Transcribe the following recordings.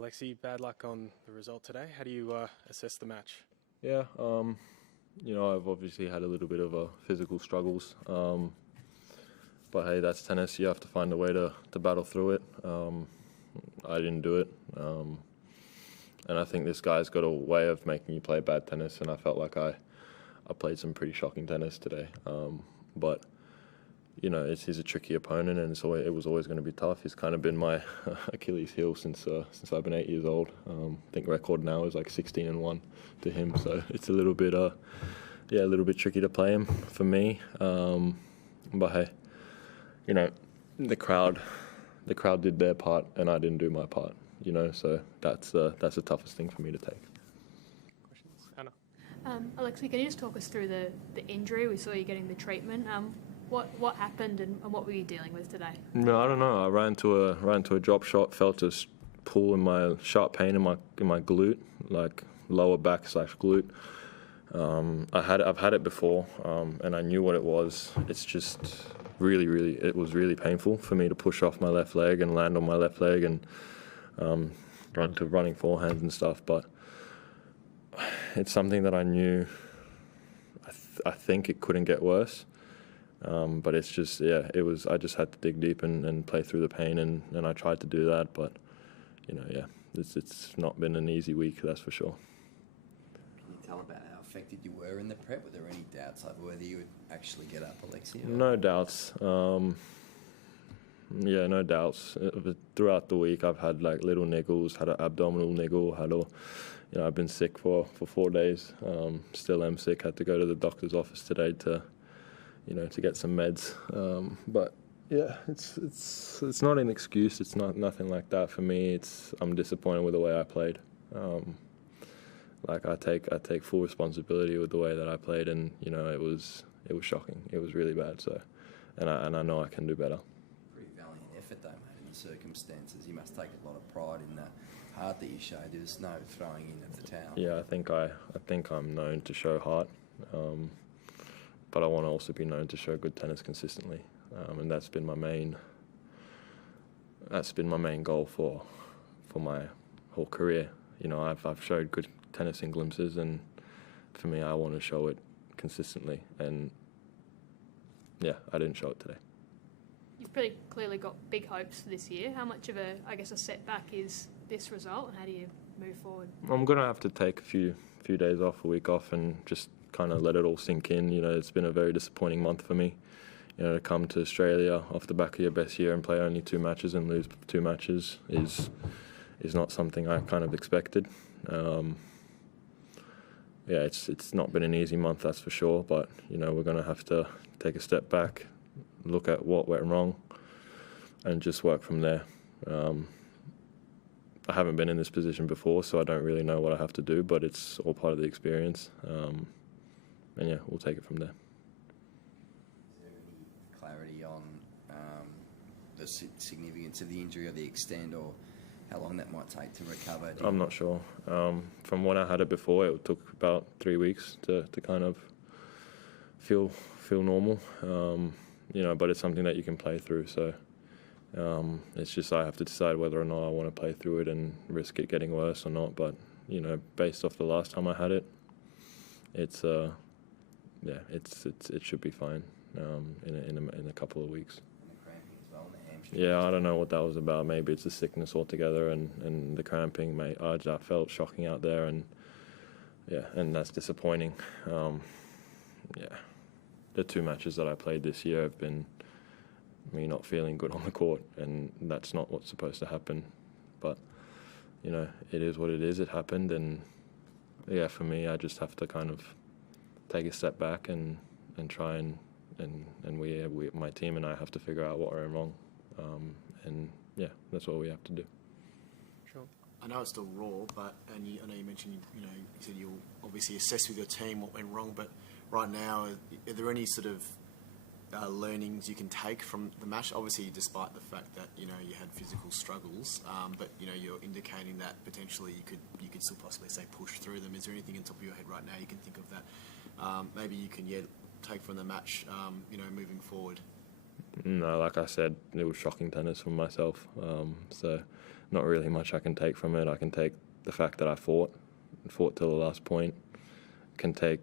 Alexei, bad luck on the result today. How do you assess the match? Yeah, I've obviously had a little bit of physical struggles, but hey, that's tennis. You have to find a way to battle through it. I didn't do it, and I think this guy's got a way of making you play bad tennis, and I felt like I played some pretty shocking tennis today. But he's a tricky opponent, and it was always going to be tough. He's kind of been my Achilles heel since I've been 8 years old. I think record now is like 16-1 to him, so it's a little bit tricky to play him for me. But hey, the crowd did their part, and I didn't do my part. So that's the toughest thing for me to take. Questions, Anna? Alexei, can you just talk us through the injury? We saw you getting the treatment. What happened and what were you dealing with today? No, I don't know. I ran to a drop shot, felt a pull in my sharp pain in my glute, like lower back / glute. I've had it before, and I knew what it was. It's just it was really painful for me to push off my left leg and land on my left leg and running forehands and stuff. But it's something that I knew. I think it couldn't get worse. But it's just, it was. I just had to dig deep and play through the pain, and I tried to do that. But it's not been an easy week, that's for sure. Can you tell about how affected you were in the prep? Were there any doubts over whether you would actually get up, Alexei? No doubts. No doubts. Throughout the week, I've had like little niggles, had an abdominal niggle, I've been sick for 4 days. Still am sick. Had to go to the doctor's office today to get some meds. But yeah, it's not an excuse. It's nothing like that for me. I'm disappointed with the way I played. I take full responsibility with the way that I played, and it was shocking. It was really bad. So, and I know I can do better. Pretty valiant effort though, mate, in the circumstances. You must take a lot of pride in the heart that you showed. There's no throwing in of the towel. Yeah, I think I'm known to show heart. But I want to also be known to show good tennis consistently, and that's been my main goal for my whole career. I've showed good tennis in glimpses, and for me, I want to show it consistently. And yeah, I didn't show it today. You've pretty clearly got big hopes for this year. How much of a setback is this result, and how do you move forward? I'm gonna have to take a few days off, a week off, and just kind of let it all sink in. It's been a very disappointing month for me. To come to Australia off the back of your best year and play only 2 matches and lose 2 matches is not something I kind of expected. It's not been an easy month, that's for sure. But we're going to have to take a step back, look at what went wrong, and just work from there. I haven't been in this position before, so I don't really know what I have to do. But it's all part of the experience. And yeah, we'll take it from there. Is there any clarity on the significance of the injury or the extent, or how long that might take to recover? I'm not sure. From when I had it before, it took about 3 weeks to kind of feel normal. But it's something that you can play through. So it's just I have to decide whether or not I want to play through it and risk it getting worse or not. But based off the last time I had it, it should be fine in a couple of weeks. And the cramping as well, and the hamstring. Yeah, I don't know what that was about. Maybe it's a sickness altogether, and the cramping, mate. I felt shocking out there, and that's disappointing. The 2 matches that I played this year have been me not feeling good on the court, and that's not what's supposed to happen. But it is what it is. It happened, and for me, I just have to kind of take a step back and try and my team and I have to figure out what went wrong, and that's what we have to do. Sure. I know it's still raw, but I know you mentioned you said you'll obviously assess with your team what went wrong, but right now are there any sort of learnings you can take from the match? Obviously, despite the fact that you had physical struggles, but you're indicating that potentially you could still possibly say push through them. Is there anything on top of your head right now you can think of that maybe you can take from the match, moving forward? No, like I said, it was shocking tennis from myself. So not really much I can take from it. I can take the fact that I fought till the last point. Can take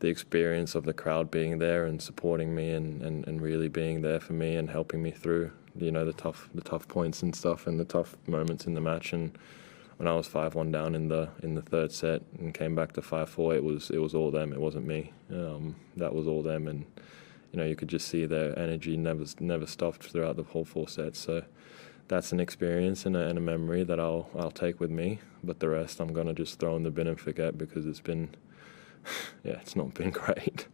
the experience of the crowd being there and supporting me and really being there for me and helping me through, the tough points and stuff and the tough moments in the match. And when I was 5-1 down in the third set and came back to 5-4, it was all them. It wasn't me. That was all them, and you could just see their energy never stopped throughout the whole 4 sets. So that's an experience and a memory that I'll take with me. But the rest I'm gonna just throw in the bin and forget, because it's been, it's not been great.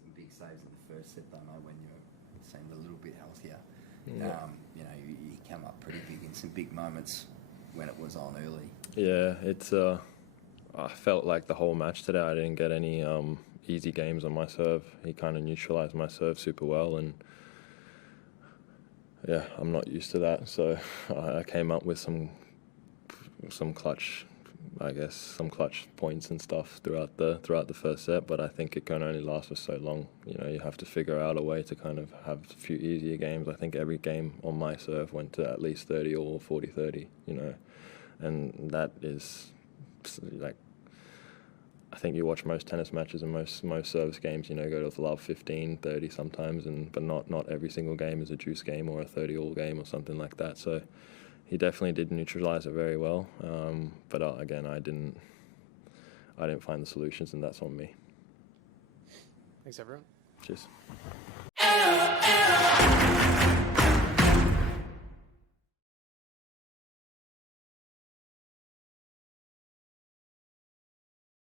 Some big saves in the first set, though, when you seemed a little bit healthier. Yeah. You come up pretty big in some big moments when it was on early. Yeah, it's I felt like the whole match today I didn't get any easy games on my serve. He kind of neutralized my serve super well, and I'm not used to that. So I came up with some clutch, some clutch points and stuff throughout the first set. But I think it can only last for so long. You have to figure out a way to kind of have a few easier games. I think every game on my serve went to at least 30 or 40-30. And that is like, I think you watch most tennis matches and most service games, go to love 15-30 sometimes, but not every single game is a juice game or a 30-all game or something like that. So he definitely did neutralize it very well. But again, I didn't find the solutions, and that's on me. Thanks, everyone. Cheers.